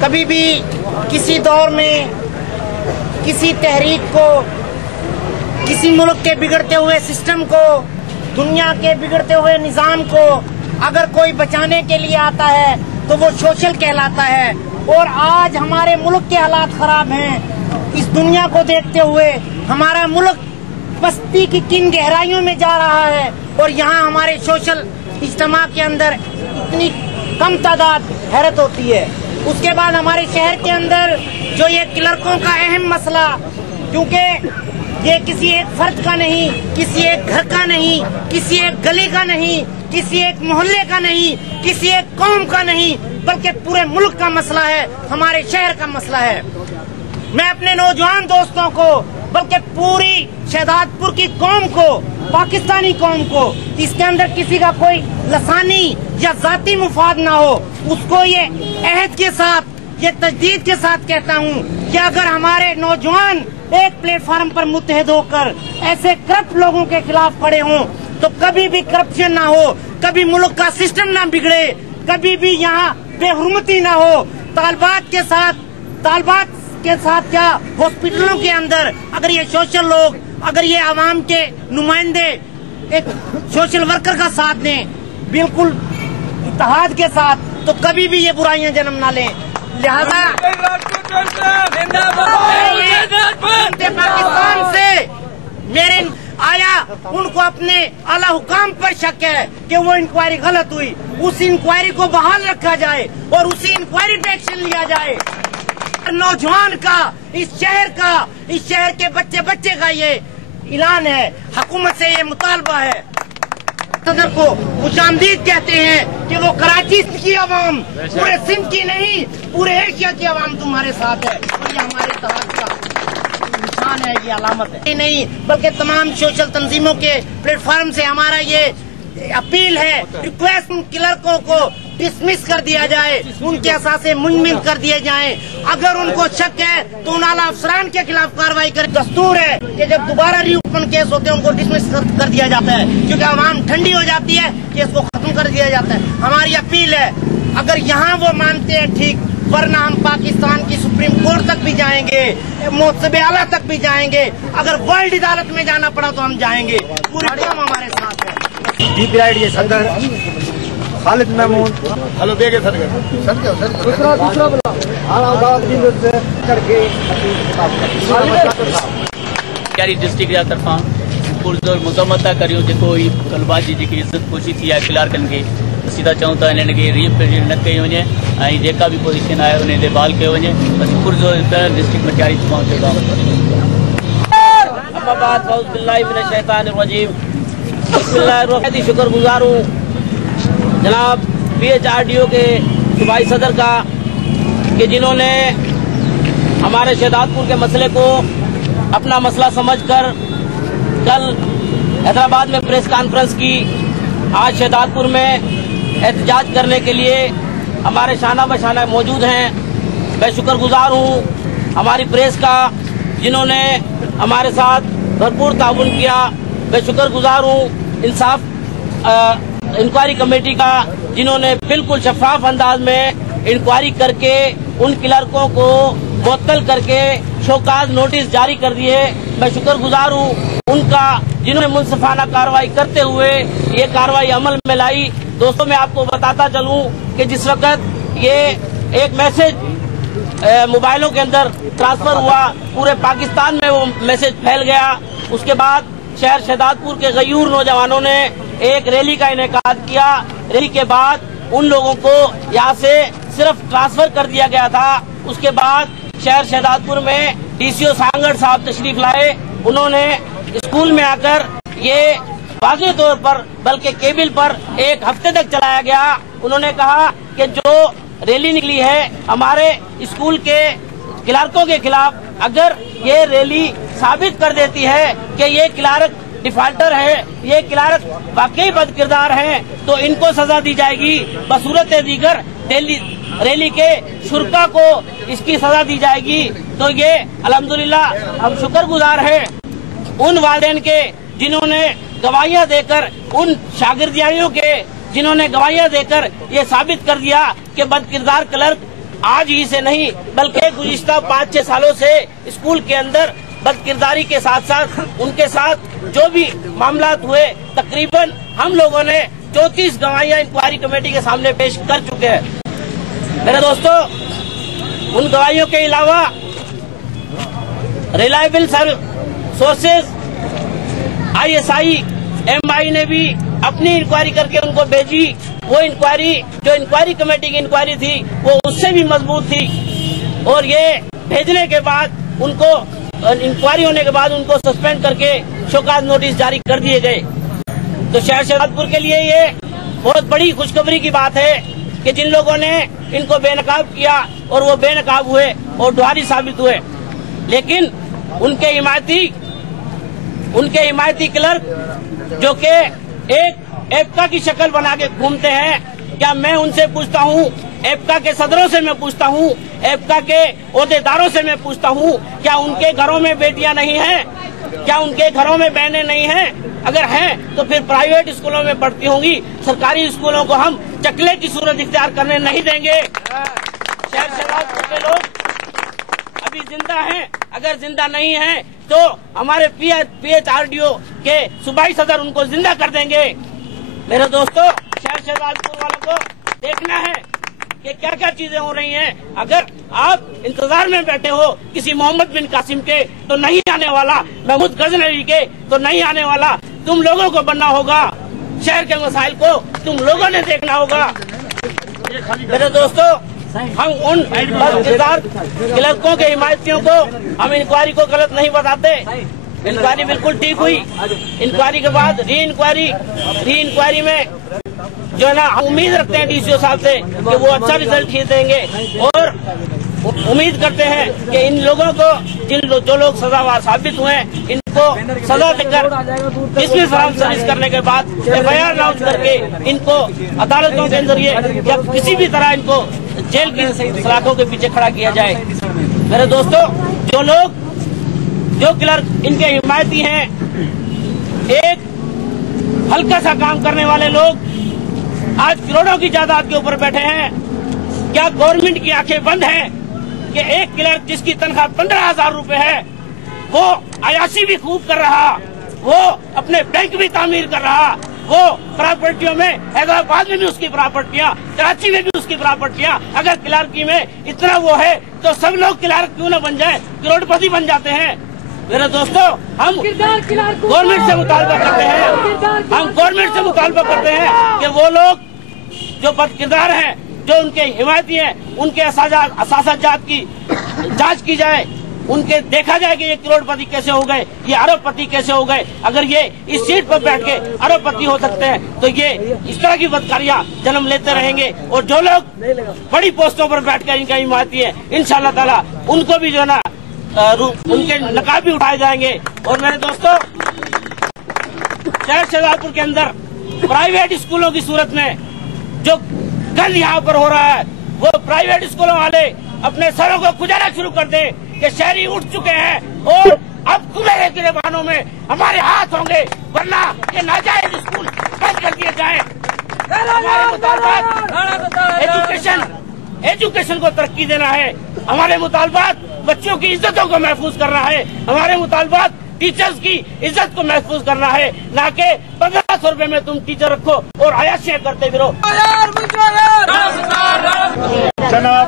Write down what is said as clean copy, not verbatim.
कभी भी किसी दौर में किसी तहरीक को, किसी मुल्क के बिगड़ते हुए सिस्टम को, दुनिया के बिगड़ते हुए निज़ाम को अगर कोई बचाने के लिए आता है तो वो सोशल कहलाता है। और आज हमारे मुल्क के हालात खराब हैं। इस दुनिया को देखते हुए हमारा मुल्क पस्ती की किन गहराइयों में जा रहा है और यहाँ हमारे सोशल इज्तिमा के अंदर इतनी कम तादाद, हैरत होती है। उसके बाद हमारे शहर के अंदर जो ये क्लर्कों का अहम मसला, क्योंकि ये किसी एक फर्द का नहीं, किसी एक घर का नहीं, किसी एक गली का नहीं, किसी एक मोहल्ले का नहीं, किसी एक कौम का नहीं, बल्कि पूरे मुल्क का मसला है, हमारे शहर का मसला है। मैं अपने नौजवान दोस्तों को, बल्कि पूरी शहदादपुर की कौम को, पाकिस्तानी कौम को, इसके अंदर किसी का कोई लसानी या जाती मुफाद ना हो, उसको ये अहद के साथ, ये तजदीद के साथ कहता हूँ कि अगर हमारे नौजवान एक प्लेटफार्म पर मुत्तहद होकर ऐसे करप्ट लोगों के खिलाफ खड़े हों तो कभी भी करप्शन ना हो, कभी मुल्क का सिस्टम ना बिगड़े, कभी भी यहाँ बेहुरमती ना हो। तालबात के साथ क्या हॉस्पिटलों के अंदर अगर ये सोशल लोग, अगर ये आवाम के नुमाइंदे एक सोशल वर्कर का साथ दें, बिल्कुल इत्तेहाद के साथ, तो कभी भी ये बुराइयां जन्म ना लें। लिहाजा पाकिस्तान से मेरे आया, उनको अपने आला हुकाम पर शक है कि वो इंक्वायरी गलत हुई, उस इंक्वायरी को बहाल रखा जाए और उसी इंक्वायरी पे एक्शन लिया जाए। नौजवान का, इस शहर के बच्चे का ये ऐलान है, हुकूमत से ये मुतालबा है। सदर को खुशामदीद कहते हैं कि वो कराची की आवाम, पूरे सिंध की नहीं, पूरे एशिया की आवाम तुम्हारे साथ है और ये हमारे इत्तेहाद का निशान है, ये अलामत है। नहीं बल्कि तमाम सोशल तंजीमों के प्लेटफार्म से हमारा ये अपील है, रिक्वेस्ट, उन क्लर्कों को डिसमिस कर दिया जाए, उनके असासे मुंजमद कर दिए जाएं। अगर उनको शक है तो उन आला अफसरान के खिलाफ कार्रवाई करें। दस्तूर है कि जब दोबारा रीओपन केस होते हैं उनको डिसमिस कर दिया जाता है, क्योंकि आवाम ठंडी हो जाती है, केस को खत्म कर दिया जाता है। हमारी अपील है, अगर यहाँ वो मानते हैं ठीक, वरना हम पाकिस्तान की सुप्रीम कोर्ट तक भी जाएंगे, मोहतसबे आला तक भी जाएंगे, अगर वर्ल्ड अदालत में जाना पड़ा तो हम जाएंगे। पूरी कौम हमारे साथ है। खालिद महमूद, हेलो देखे सर क्यारी डिस्ट्रिक्ट जा तरफा पुरजोर मुज़म्मत करियो जेको तलबा जी जेकी इज्जत कोशी थी है क्लार्कन के, सीधा चऊं था इन्हनि खे रीप्रेजेंट न कई वञे ऐं जेका भी पोजीशन आहे उन ते बहाल कयो वञे। बस पुरजोर डिस्ट्रिक्ट में क्यारी पहुंचे। शुक्रगुजार हूँ जनाब PHRDO के सूबाई सदर का कि जिन्होंने हमारे शहदादपुर के मसले को अपना मसला समझकर कल हैदराबाद में प्रेस कॉन्फ्रेंस की। आज शहदादपुर में एहतजाज करने के लिए हमारे शाना बशाना मौजूद हैं। मैं शुक्रगुजार हूँ हमारी प्रेस का जिन्होंने हमारे साथ भरपूर ताउन किया। मैं शुक्रगुजार हूँ इंक्वायरी कमेटी का जिन्होंने बिल्कुल शफाफ अंदाज में इंक्वायरी करके उन क्लर्कों को मुअत्तल करके शोकाज नोटिस जारी कर दिए। मैं शुक्रगुजार हूँ उनका जिन्होंने मुंसिफाना कार्रवाई करते हुए ये कार्रवाई अमल में लाई। दोस्तों मैं आपको बताता चलूं कि जिस वक्त ये एक मैसेज मोबाइलों के अंदर ट्रांसफर हुआ, पूरे पाकिस्तान में वो मैसेज फैल गया। उसके बाद शहर शहदादपुर के गयूर नौजवानों ने एक रैली का इनेकाद किया। रैली के बाद उन लोगों को यहाँ से सिर्फ ट्रांसफर कर दिया गया था। उसके बाद शहर शहदादपुर में DCO सांगड़ साहब तशरीफ लाए। उन्होंने स्कूल में आकर ये वाज़ेह तौर पर बल्कि केबल पर एक हफ्ते तक चलाया गया। उन्होंने कहा कि जो रैली निकली है हमारे स्कूल के क्लार्कों के खिलाफ, अगर ये रैली साबित कर देती है कि ये क्लार्क डिफाल्टर है, ये क्लार्क वाकई बदकिरदार हैं, तो इनको सजा दी जाएगी। बसूरत दीगर रैली के शुरका को इसकी सजा दी जाएगी। तो ये अल्हम्दुलिल्लाह हम शुक्रगुजार हैं उन वालिदैन के जिन्होंने गवाहियां देकर, उन शागिर्दियानियों के जिन्होंने गवाहियां देकर ये साबित कर दिया कि बदकिरदार क्लर्क आज ही से नहीं बल्कि गुज़िश्ता 5-6 सालों से स्कूल के अंदर बदकिरदारी के साथ साथ उनके साथ जो भी मामलात हुए तकरीबन हम लोगों ने 34 गवाहियां इंक्वायरी कमेटी के सामने पेश कर चुके हैं। मेरे दोस्तों, उन गवाहियों के अलावा रिलायबल सोर्सेज ISI MI ने भी अपनी इंक्वायरी करके उनको भेजी। वो इंक्वायरी जो इंक्वायरी कमेटी की इंक्वायरी थी वो उससे भी मजबूत थी और ये भेजने के बाद उनको इंक्वायरी होने के बाद उनको सस्पेंड करके शोकाज नोटिस जारी कर दिए गए। तो शहर शहजादपुर के लिए ये बहुत बड़ी खुशखबरी की बात है कि जिन लोगों ने इनको बेनकाब किया और वो बेनकाब हुए और डुहारी साबित हुए, लेकिन उनके हिमायती क्लर्क जो कि एक एप्का की शक्ल बना के घूमते हैं, क्या मैं उनसे पूछता हूँ, एप्का के सदरों से मैं पूछता हूँ, एप्का के ओहदेदारों से मैं पूछता हूँ, क्या उनके घरों में बेटियां नहीं हैं? क्या उनके घरों में बहनें नहीं हैं? अगर हैं तो फिर प्राइवेट स्कूलों में पढ़ती होंगी। सरकारी स्कूलों को हम चकले की सूरत इख्तियार करने नहीं देंगे। शहर शहजादपुर के लोग अभी जिंदा हैं, अगर जिंदा नहीं हैं तो हमारे PHRDO के सूबाई सदर उनको जिंदा कर देंगे। मेरे दोस्तों, शहर शहजादपुर वालों को देखना है कि क्या क्या चीजें हो रही हैं। अगर आप इंतजार में बैठे हो किसी मोहम्मद बिन कासिम के तो नहीं आने वाला, महमूद गजनवी के तो नहीं आने वाला। तुम लोगों को बनना होगा, शहर के मसाइल को तुम लोगों ने देखना होगा। मेरे दोस्तों, हम उन क्लर्कों के हिमायतियों को हम इंक्वायरी को गलत नहीं बताते। इंक्वायरी बिल्कुल ठीक हुई। इंक्वायरी के बाद री इंक्वायरी में जो है ना, हम उम्मीद रखते हैं DCO साहब से कि वो अच्छा रिजल्ट ही देंगे और उम्मीद करते हैं कि इन लोगों को जो लोग सजावार साबित हुए हैं इनको सजा देकर इसमें सर्विस करने के बाद FIR लॉन्च करके इनको अदालतों के जरिए या किसी भी तरह इनको जेल की सलाखों के पीछे खड़ा किया जाए। मेरे दोस्तों, जो क्लर्क इनके हिमायती हैं, एक हल्का सा काम करने वाले लोग आज करोड़ों की जायदाद के ऊपर बैठे हैं। क्या गवर्नमेंट की आंखें बंद हैं कि एक क्लर्क जिसकी तनख्वाह 15,000 रूपए है वो अयाशी भी खूब कर रहा, वो अपने बैंक भी तामीर कर रहा, वो प्रॉपर्टियों में हैदराबाद में भी उसकी प्रॉपर्टियां, कराची में भी उसकी प्रॉपर्टियां। अगर क्लर्की में इतना वो है तो सब लोग क्लर्क क्यों न बन जाए, करोड़पति बन जाते हैं। मेरे दोस्तों, हम गवर्नमेंट से मुतालबा करते हैं कि वो लोग जो बदकिरदार हैं, जो उनके हिमायती हैं, उनके असाजात की जांच की जाए, उनके देखा जाए कि ये करोड़पति कैसे हो गए, ये अरबपति कैसे हो गए। अगर ये इस सीट पर बैठ के अरबपति हो सकते हैं तो ये इस तरह की बदकारियां जन्म लेते रहेंगे। और जो लोग बड़ी पोस्टों पर बैठ कर इनका हिमायती है, इंशाअल्लाह ताला उनको भी जो है ना उनके नकाब भी उठाए जाएंगे। और मेरे दोस्तों, शहर शहजादपुर के अंदर प्राइवेट स्कूलों की सूरत में जो गंद यहाँ पर हो रहा है, वो प्राइवेट स्कूलों वाले अपने सरों को खुजाना शुरू कर दे कि शहरी उठ चुके हैं और अब कुबेरे के जमानों में हमारे हाथ होंगे, वरना ये नाजायज स्कूल बंद कर दिए जाए। हमारे मुतालबात एजुकेशन को तरक्की देना है, हमारे मुतालबात बच्चों की इज्जतों को महफूज करना है, हमारे मुतालबात टीचर्स की इज्जत को महफूज करना है, ना कि 1500 रुपए में तुम टीचर रखो और अयाशियां करते फिरो। जनाब